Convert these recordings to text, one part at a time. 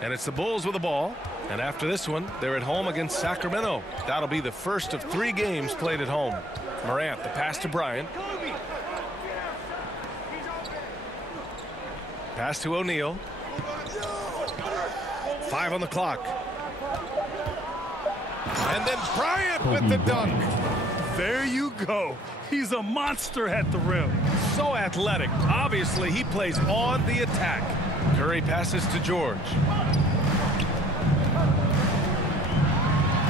And it's the Bulls with the ball. And after this one, they're at home against Sacramento. That'll be the first of 3 games played at home. Morant, the pass to Breion. Pass to O'Neal. 5 on the clock. And then Bryant with the dunk. There you go. He's a monster at the rim. So athletic. Obviously, he plays on the attack. Curry passes to George.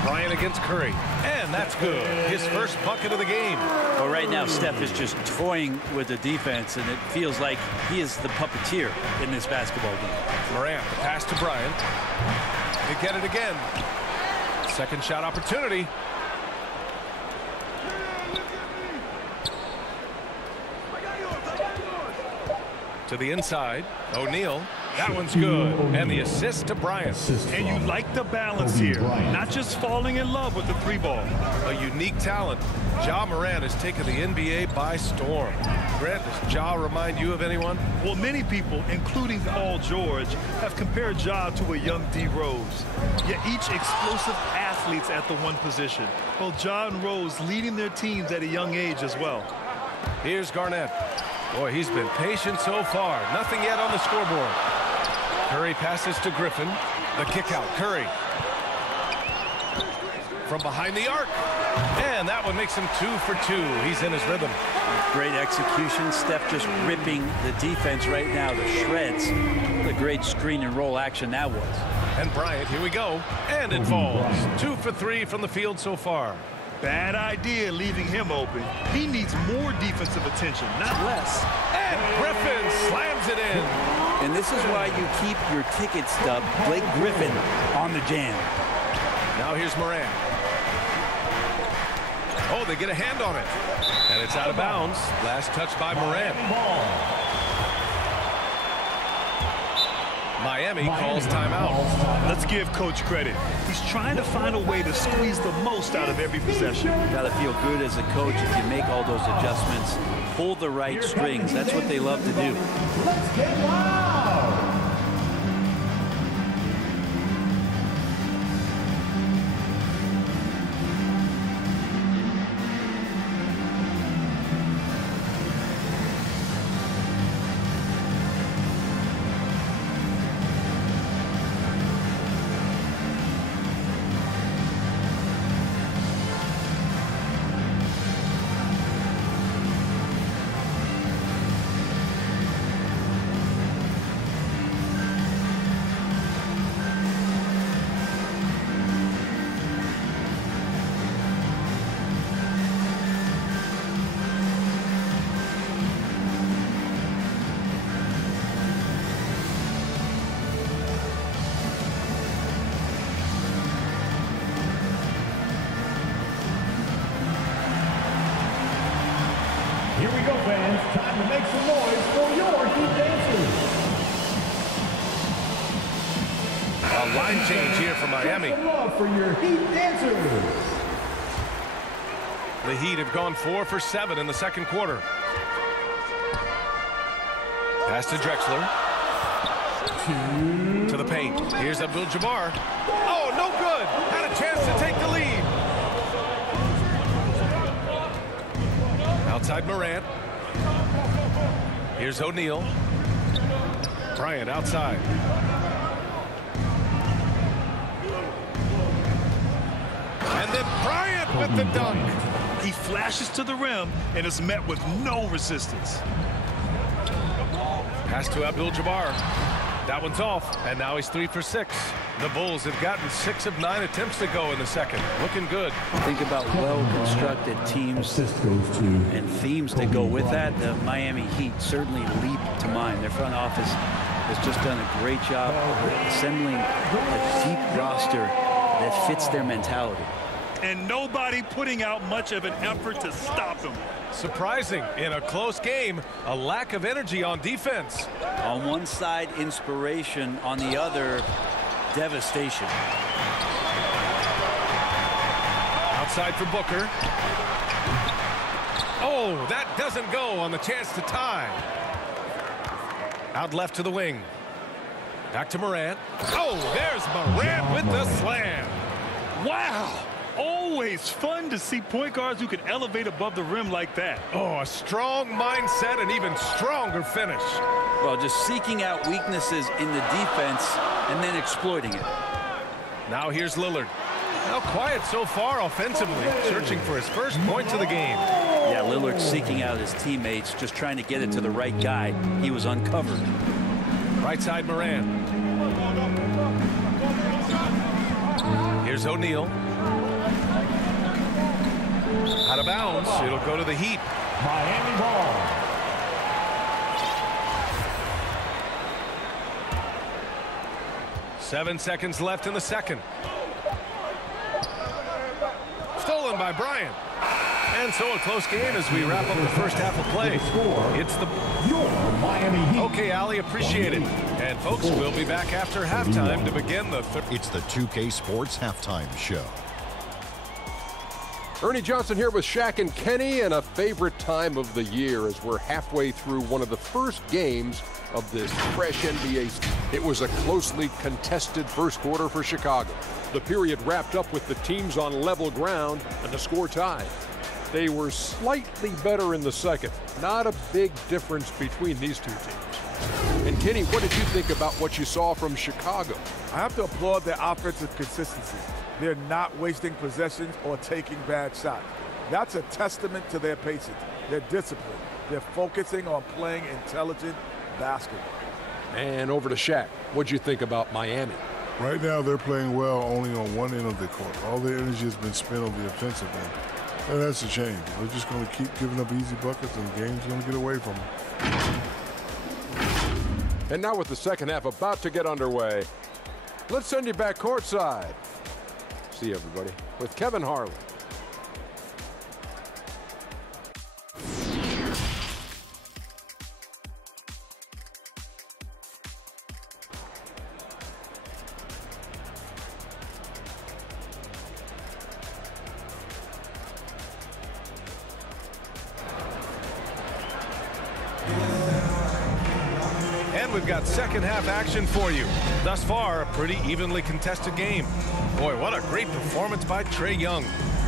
Bryant against Curry. And that's good. His first bucket of the game. Well, right now, Steph is just toying with the defense, and it feels like he is the puppeteer in this basketball game. Morant, the pass to Bryant. They get it again. Second shot opportunity. To the inside. O'Neal. That one's good. And the assist to Bryant. And you like the balance here. Not just falling in love with the 3-ball. A unique talent. Ja Morant has taken the NBA by storm. Grant, does Ja remind you of anyone? Well, many people, including Paul George, have compared Ja to a young D. Rose. Yet each explosive athletes at the one position. Well, Ja and Rose leading their teams at a young age as well. Here's Garnett. Boy, he's been patient so far. Nothing yet on the scoreboard. Curry passes to Griffin. The kick out. Curry. From behind the arc. And that one makes him 2 for 2. He's in his rhythm. Great execution. Steph just ripping the defense right now to shreds. What a great screen and roll action that was. And Bryant, here we go. And it falls. 2 for 3 from the field so far. Bad idea leaving him open. He needs more defensive attention, not less. And Griffin slams it in. And this is why you keep your ticket stub, Blake Griffin, on the jam. Now here's Morant. Oh, they get a hand on it. And it's out of bounds. Last touch by Morant. Miami calls timeout. Let's give Coach credit. He's trying to find a way to squeeze the most out of every possession. Got to feel good as a coach if you make all those adjustments, pull the right strings. That's what they love to do. Let's get loud. Here we go, fans. Time to make some noise for your Heat dancers. A line change here for Miami. Some love for your Heat dancers. The Heat have gone 4 for 7 in the second quarter. Pass to Drexler. To the paint. Here's Abdul-Jabbar. Oh, no good. Had a chance to take the lead. Outside Morant. Here's O'Neal. Bryant outside. And then Bryant with the dunk. He flashes to the rim and is met with no resistance. Pass to Abdul-Jabbar. That one's off, and now he's 3 for 6. The Bulls have gotten 6 of 9 attempts to go in the second. Looking good. Think about well-constructed teams and themes that go with that. The Miami Heat certainly leap to mind. Their front office has just done a great job assembling a deep roster that fits their mentality. And nobody putting out much of an effort to stop him. Surprising in a close game, a lack of energy on defense. On one side, inspiration. On the other, devastation. Outside for Booker. Oh, that doesn't go on the chance to tie. Out left to the wing. Back to Morant. Oh, there's Morant with the slam. Wow. Always fun to see point guards who can elevate above the rim like that. Oh, a strong mindset and even stronger finish. Well, just seeking out weaknesses in the defense and then exploiting it. Now here's Lillard. Now quiet so far offensively, searching for his first points of the game. Yeah, Lillard seeking out his teammates, just trying to get it to the right guy. He was uncovered. Right side Morant. Here's O'Neal. Out of bounds. It'll go to the Heat. Miami ball. Seven seconds left in the second. Stolen by Breion. And so a close game as we wrap up the first half of play. It's the Miami Heat. Okay, Ali, appreciate it. And folks, we'll be back after halftime to begin the third. It's the 2K Sports Halftime Show. Ernie Johnson here with Shaq and Kenny, and a favorite time of the year as we're halfway through one of the first games of this fresh NBA season. It was a closely contested first quarter for Chicago. The period wrapped up with the teams on level ground and the score tied. They were slightly better in the second. Not a big difference between these two teams. And Kenny, what did you think about what you saw from Chicago? I have to applaud their offensive consistency. They're not wasting possessions or taking bad shots. That's a testament to their patience, their discipline. They're focusing on playing intelligent basketball. And over to Shaq. What'd you think about Miami? Right now, they're playing well only on one end of the court. All their energy has been spent on the offensive end. And that's a change. They're just going to keep giving up easy buckets, and the game's going to get away from them. And now with the second half about to get underway, let's send you back courtside. See you, everybody, with Kevin Harlan. We've got second half action for you. Thus far, a pretty evenly contested game. Boy, what a great performance by Trae Young.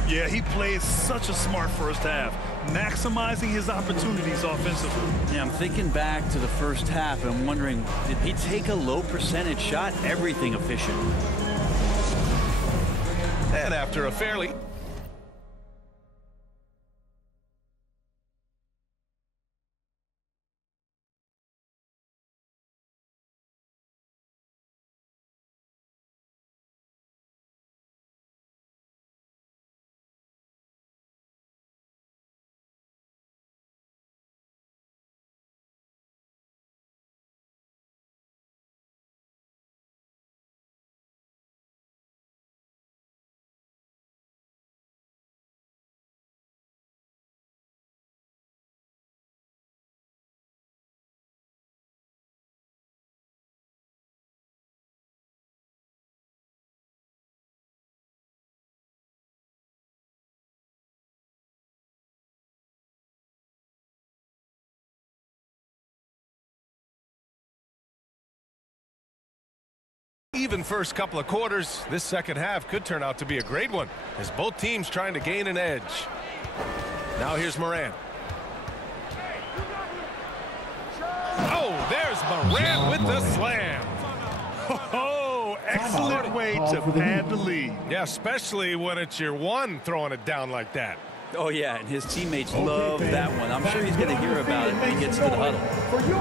Yeah, he played such a smart first half, maximizing his opportunities offensively. Yeah, I'm thinking back to the first half and I'm wondering, did he take a low percentage shot? Everything efficient. And after a fairly even first couple of quarters, this second half could turn out to be a great one as both teams trying to gain an edge. Now here's Morant. Oh, there's Morant with the slam. Oh, excellent way to pad the lead. Yeah, especially when it's your one throwing it down like that. Oh, yeah, and his teammates love that one. I'm sure he's going to hear about it when he gets to the huddle.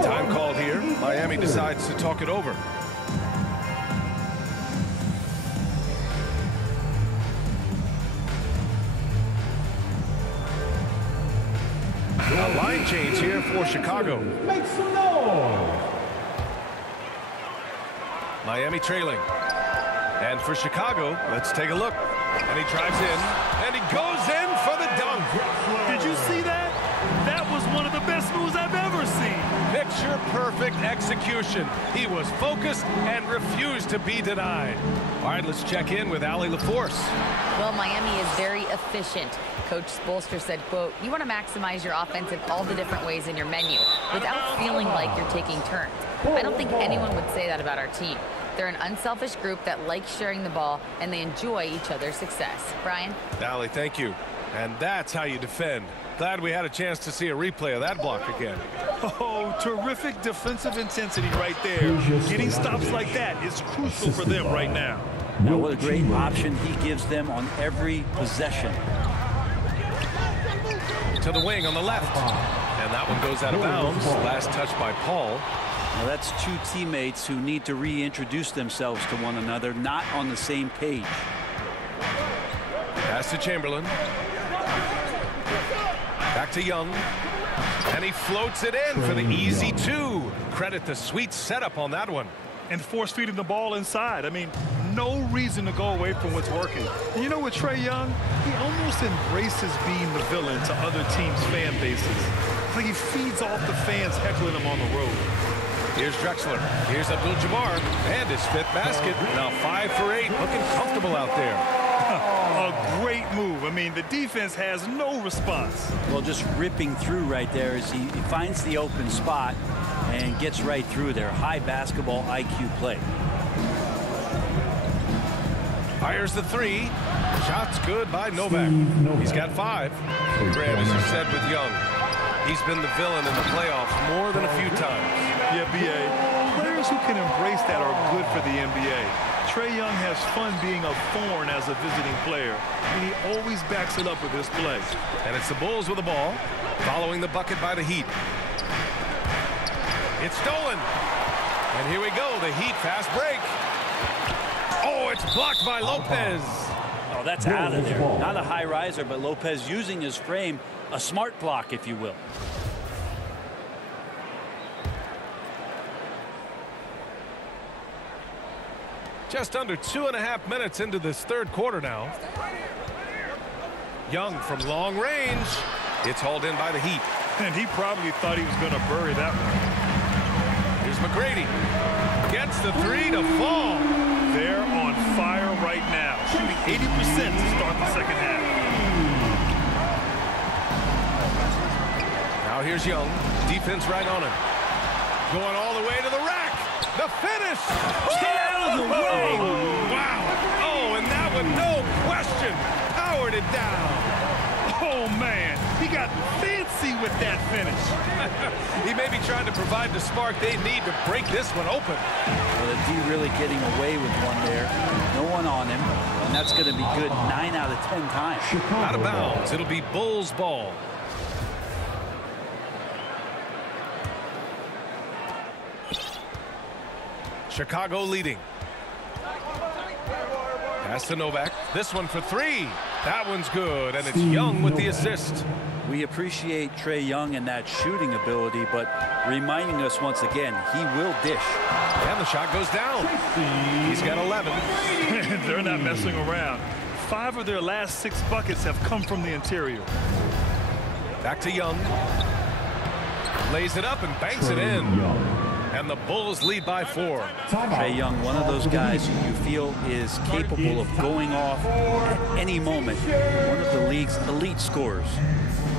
Time called here. Miami decides to talk it over. A line change here for Chicago. Make some noise. Miami trailing. And for Chicago, let's take a look. And he drives in, and he goes in for the dunk. Did you see that? That was one of the best moves I've ever seen. Picture-perfect execution. He was focused and refused to be denied. All right, let's check in with Allie LaForce. Well, Miami is very efficient. Coach Spoelstra said, quote, you want to maximize your offense in all the different ways in your menu without feeling like you're taking turns. I don't think anyone would say that about our team. They're an unselfish group that likes sharing the ball, and they enjoy each other's success. Brian? Allie, thank you. And that's how you defend. Glad we had a chance to see a replay of that block again. Oh, terrific defensive intensity right there. Getting stops like that is crucial for them right now. Now, what a great option he gives them on every possession. To the wing on the left. And that one goes out of bounds. Last touch by Paul. Now, that's two teammates who need to reintroduce themselves to one another, not on the same page. Pass to Chamberlain. Back to Young. And he floats it in for the easy two. Credit the sweet setup on that one. And force feeding the ball inside. I mean, no reason to go away from what's working. And you know what, Trae Young? He almost embraces being the villain to other teams' fan bases. It's like he feeds off the fans heckling him on the road. Here's Drexler. Here's Abdul-Jabbar. And his fifth basket. Now 5 for 8. Looking comfortable out there. A great move. I mean, the defense has no response. Well, just ripping through right there as he finds the open spot and gets right through there. High basketball IQ play. Fires the three. Shot's good by Novak. He's got 5. Grant, as you said with Young, he's been the villain in the playoffs more than a few times. Yeah, B.A. Players who can embrace that are good for the NBA. Trae Young has fun being a thorn as a visiting player, and he always backs it up with his play. And it's the Bulls with the ball, following the bucket by the Heat. It's stolen. And here we go, the Heat fast break. Oh, it's blocked by Lopez. Oh, that's out of there. Not a high riser, but Lopez using his frame, a smart block, if you will. Just under 2.5 minutes into this third quarter now. Young from long range. It's hauled in by the Heat. And he probably thought he was going to bury that one. Here's McGrady. Gets the 3 to fall. They're on fire right now, shooting 80% to start the second half. Now here's Young. Defense right on him. Going all the way to the rack. The finish. Stay out of the way. Wow. Oh, and that one, no question, powered it down. Oh, man. He got fancy with that finish. He may be trying to provide the spark they need to break this one open. Well, the D really getting away with one there. No one on him. And that's going to be good 9 out of 10 times. Out of bounds. It'll be Bulls ball. Chicago leading. Pass to Novak. This one for 3. That one's good, and it's Young with the assist. We appreciate Trae Young and that shooting ability, but reminding us once again, he will dish. And the shot goes down. He's got 11. They're not messing around. 5 of their last 6 buckets have come from the interior. Back to Young. Lays it up and banks it in. And the Bulls lead by 4. Trae Young, one of those guys who you feel is capable of going off at any moment. One of the league's elite scorers.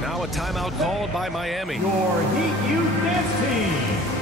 Now a timeout called by Miami. Your Heat Youth Dance Team.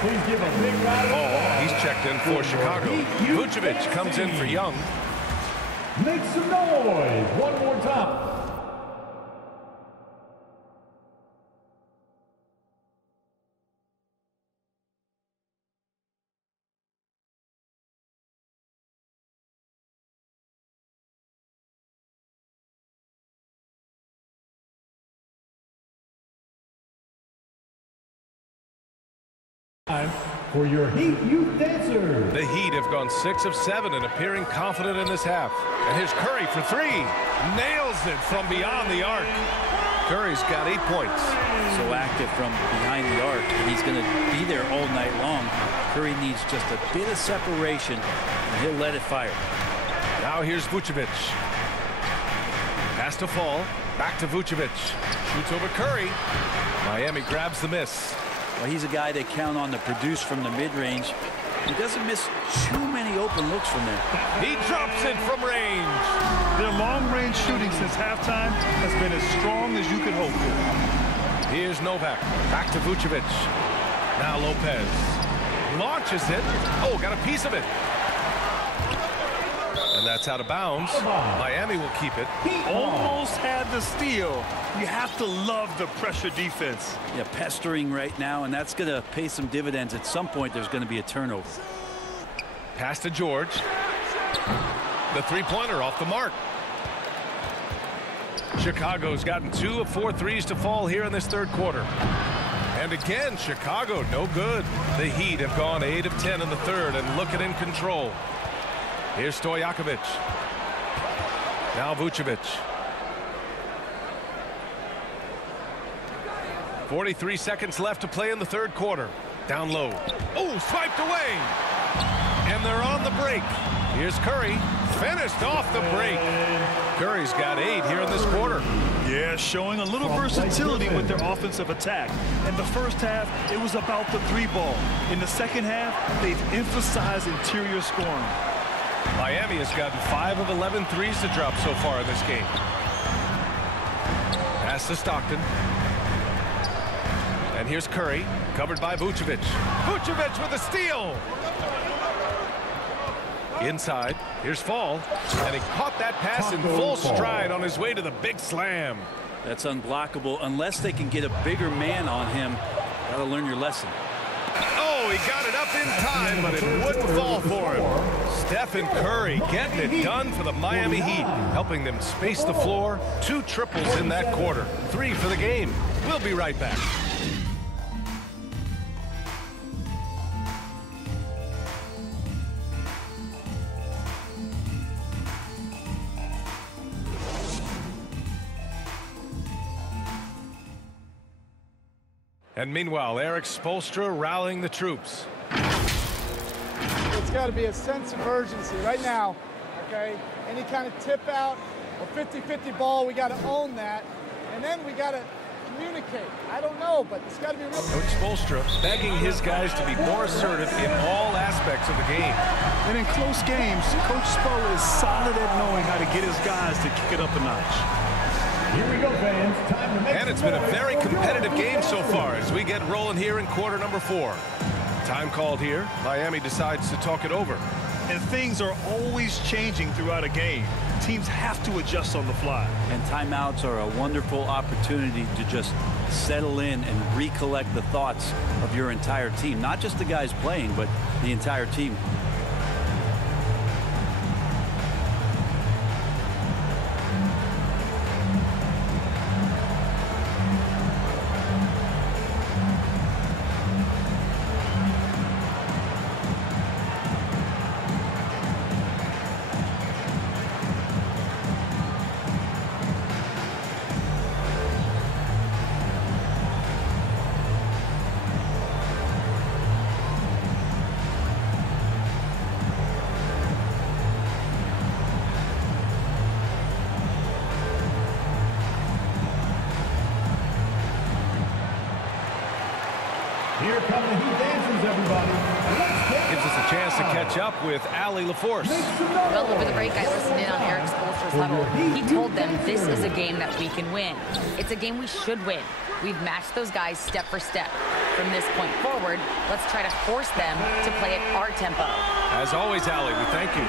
Please give a big round of applause. He's checked in for Chicago. Vucevic comes in for Young. Make some noise one more time. Time for your Heat Youth Dancers. The Heat have gone 6 of 7 and appearing confident in this half. And here's Curry for 3. Nails it from beyond the arc. Curry's got 8 points. So active from behind the arc, and he's going to be there all night long. Curry needs just a bit of separation, and he'll let it fire. Now here's Vucevic. Pass to Fall. Back to Vucevic. Shoots over Curry. Miami grabs the miss. Well, he's a guy they count on to produce from the mid-range. He doesn't miss too many open looks from there. He drops it from range. Their long-range shooting since halftime has been as strong as you could hope for. Here's Novak. Back to Vucevic. Now Lopez. Launches it. Oh, got a piece of it. And that's out of bounds. Miami will keep it. Almost had the steal. You have to love the pressure defense. Yeah, pestering right now, and that's going to pay some dividends. At some point, there's going to be a turnover. Pass to George. The three-pointer off the mark. Chicago's gotten 2 of 4 threes to fall here in this third quarter. And again, Chicago no good. The Heat have gone 8 of 10 in the third and looking in control. Here's Stojakovic. Now Vucevic. 43 seconds left to play in the third quarter. Down low. Oh, swiped away. And they're on the break. Here's Curry. Finished off the break. Curry's got 8 here in this quarter. Yeah, showing a little versatility with their offensive attack. In the first half, it was about the 3-ball. In the second half, they've emphasized interior scoring. Miami has gotten 5 of 11 threes to drop so far in this game. Pass to Stockton. And here's Curry, covered by Vucevic. Vucevic with a steal. Inside, here's Fall. And he caught that pass in full stride on his way to the big slam. That's unblockable unless they can get a bigger man on him. Gotta learn your lesson. Oh, he got it up in time, but it wouldn't fall for him. Stephen Curry getting it done for the Miami Heat, helping them space the floor. 2 triples in that quarter. 3 for the game. We'll be right back. And meanwhile, Eric Spoelstra rallying the troops. It's got to be a sense of urgency right now, okay? Any kind of tip out or 50-50 ball, we got to own that. And then we got to communicate. I don't know, but it's got to be real. Coach Spoelstra begging his guys to be more assertive in all aspects of the game. And in close games, Coach Spo is solid at knowing how to get his guys to kick it up a notch. Here we go, fans. Time to make And it's been a very competitive game so far as we get rolling here in quarter number 4. Time called here. Miami decides to talk it over. And things are always changing throughout a game. Teams have to adjust on the fly. And timeouts are a wonderful opportunity to just settle in and recollect the thoughts of your entire team. Not just the guys playing, but the entire team. Here come the Heat dancers, everybody. Gives us a chance to catch up with Allie LaForce. Well, over the break, I listened in on Eric Spoelstra's huddle. He told them this is a game that we can win. It's a game we should win. We've matched those guys step for step. From this point forward, let's try to force them to play at our tempo. As always, Allie, we thank you.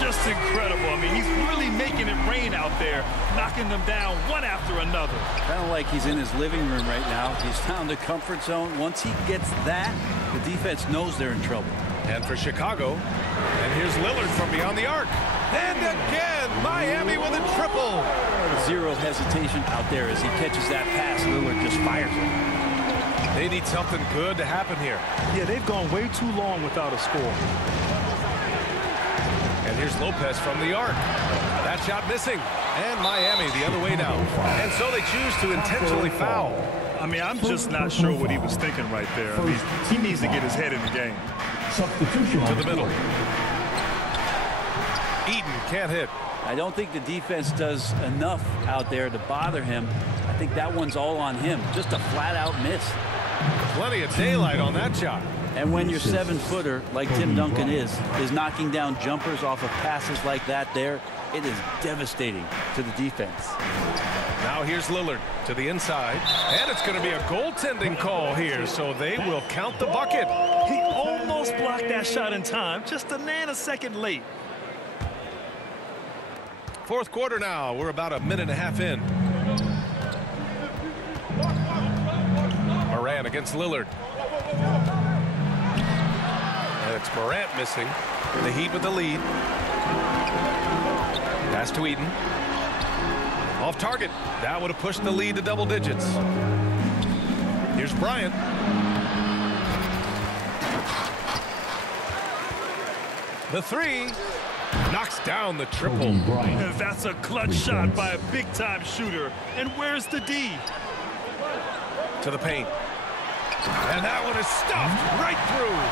Just incredible. I mean, he's really making it rain out there, knocking them down one after another. Kind of like he's in his living room right now. He's found the comfort zone. Once he gets that, the defense knows they're in trouble. And for Chicago, and here's Lillard from beyond the arc. And again, Miami with a triple. Zero hesitation out there as he catches that pass. Lillard just fires it. They need something good to happen here. Yeah, they've gone way too long without a score. And here's Lopez from the arc. That shot missing. And Miami the other way now. And so they choose to intentionally foul. I mean, I'm just not sure what he was thinking right there. I mean, he needs to get his head in the game. Substitution to the middle. Eaton can't hit. I don't think the defense does enough out there to bother him. I think that one's all on him. Just a flat-out miss. Plenty of daylight on that shot. And when your 7-footer, like Tim Duncan is knocking down jumpers off of passes like that there, it is devastating to the defense. Now here's Lillard to the inside. And it's going to be a goaltending call here, so they will count the bucket. He almost blocked that shot in time, just a nanosecond late. Fourth quarter now. We're about a minute and a half in. Morant against Lillard. And it's Morant missing. The Heat with the lead. Pass to Eaton. Off target. That would have pushed the lead to double digits. Here's Bryant. The three. Knocks down the triple. And that's a clutch shot by a big-time shooter. And where's the D? To the paint. And that one is stuffed right through.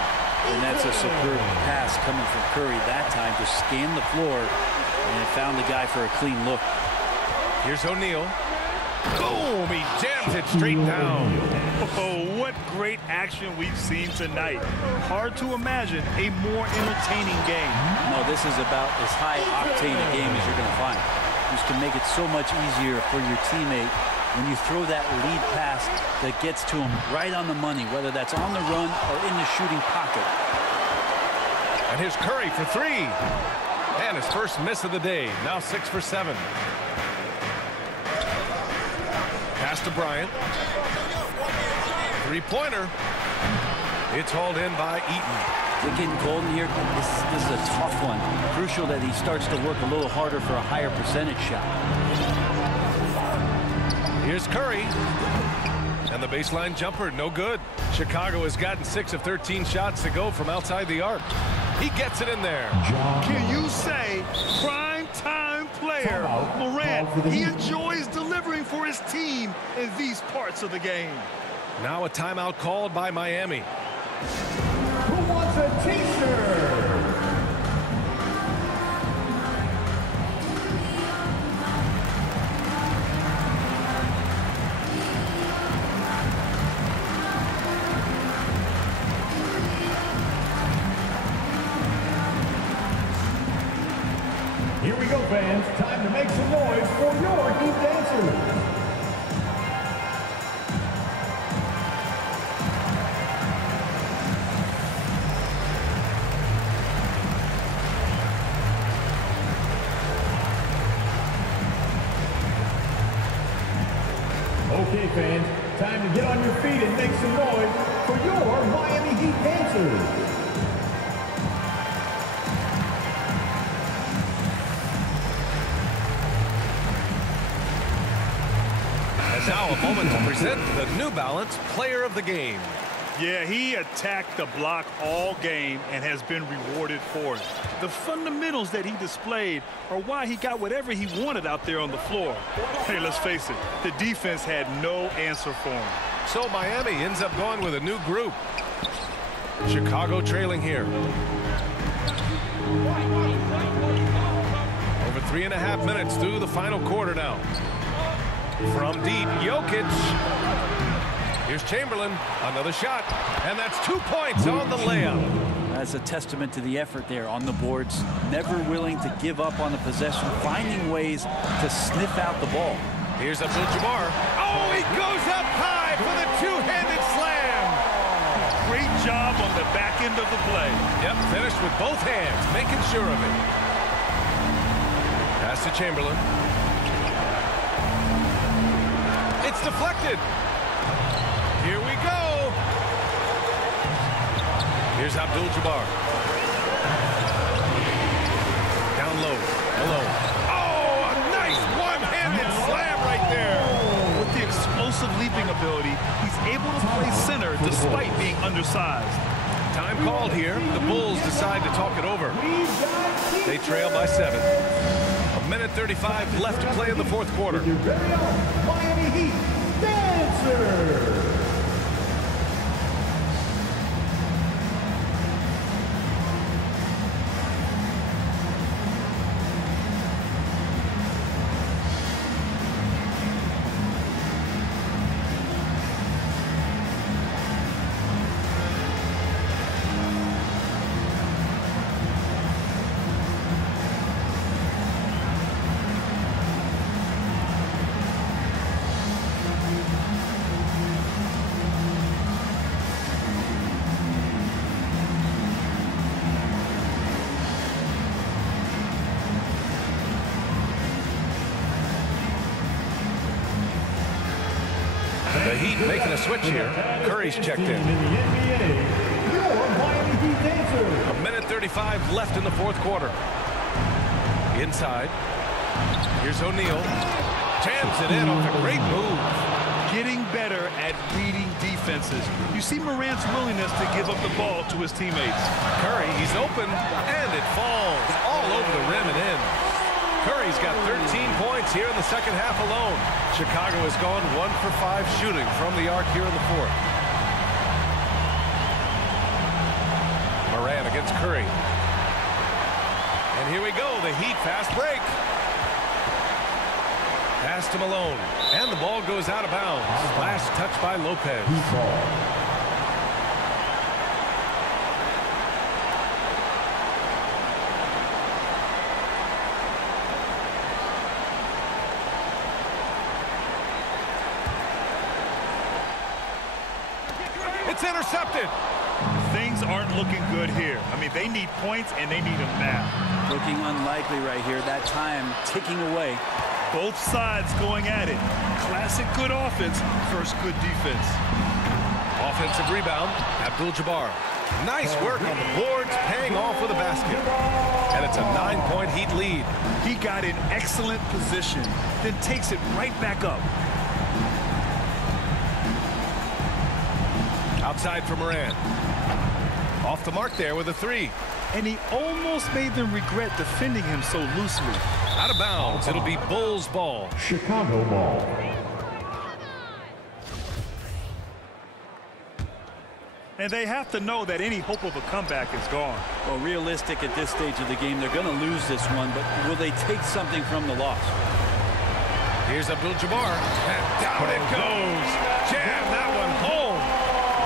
And that's a superb pass coming from Curry that time to scan the floor, and it found the guy for a clean look. Here's O'Neal. Boom! He jams it straight down. Oh, what great action we've seen tonight. Hard to imagine a more entertaining game. No, this is about as high-octane a game as you're going to find. You can make it so much easier for your teammate when you throw that lead pass that gets to him right on the money, whether that's on the run or in the shooting pocket. And here's Curry for three. And his first miss of the day. Now 6 for 7. Pass to Bryant. Three-pointer. It's hauled in by Eaton. They're getting cold in here. This is a tough one. Crucial that he starts to work a little harder for a higher percentage shot. Here's Curry. And the baseline jumper, no good. Chicago has gotten 6 of 13 shots to go from outside the arc. He gets it in there. Can you say prime time player? Morant, he enjoys delivering for his team in these parts of the game. Now a timeout called by Miami. Who wants a t-shirt? Here we go, fans. Time to make some noise for your Heat dancers. Okay, fans, time to get on your feet and make some noise for your Miami Heat dancers. And now a moment to present the New Balance Player of the Game. Yeah, he attacked the block all game and has been rewarded for it. The fundamentals that he displayed are why he got whatever he wanted out there on the floor. Hey, let's face it, the defense had no answer for him. So Miami ends up going with a new group. Chicago trailing here. Over 3.5 minutes through the final quarter now. From deep, Jokic. Here's Chamberlain, another shot, and that's 2 points on the layup. That's a testament to the effort there on the boards. Never willing to give up on the possession, finding ways to sniff out the ball. Here's Abdul-Jabbar. Oh, he goes up high for the two-handed slam. Great job on the back end of the play. Yep, finished with both hands, making sure of it. Pass to Chamberlain. It's deflected. Here we go. Here's Abdul-Jabbar. Down low. Alone. Oh, a nice one-handed slam right there. With the explosive leaping ability, he's able to play center despite being undersized. Time called here. The Bulls decide to talk it over. They trail by 7. 1:35 left to play in the fourth quarter. Your very own Miami Heat dancer. The Heat making a switch here. Curry's checked in. A 1:35 left in the fourth quarter. Inside. Here's O'Neal. Jams it in off a great move. Getting better at reading defenses. You see Morant's willingness to give up the ball to his teammates. Curry, he's open, and it falls all over the rim and in. Curry's got 13 points here in the second half alone. Chicago has gone 1 for 5 shooting from the arc here in the fourth. Morant against Curry. And here we go, the Heat fast break. Pass to Malone, and the ball goes out of bounds. Last touch by Lopez. It's intercepted. Things aren't looking good here. I mean, they need points, and they need them now. Looking unlikely right here. That time ticking away. Both sides going at it. Classic good offense, first good defense. Offensive rebound, Abdul-Jabbar. Nice work on the boards, paying off with a basket. And it's a 9-point Heat lead. He got in excellent position, then takes it right back up. Outside for Morant. Off the mark there with a 3. And he almost made them regret defending him so loosely. Out of bounds. It'll be Bulls ball. Chicago ball. And they have to know that any hope of a comeback is gone. Well, realistic at this stage of the game. They're going to lose this one, but will they take something from the loss? Here's Abdul-Jabbar. And down it goes. Jam that one home.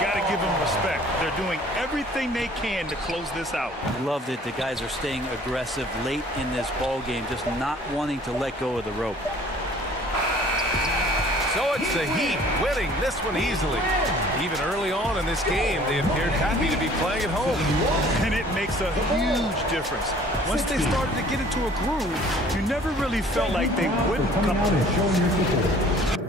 Got to give them respect. They're doing everything they can to close this out. I love that the guys are staying aggressive late in this ball game, just not wanting to let go of the rope. So it's the Heat winning this one easily. Even early on in this game, they appeared happy to be playing at home. And it makes a huge difference. Once they started to get into a groove, you never really felt like they wouldn't come out.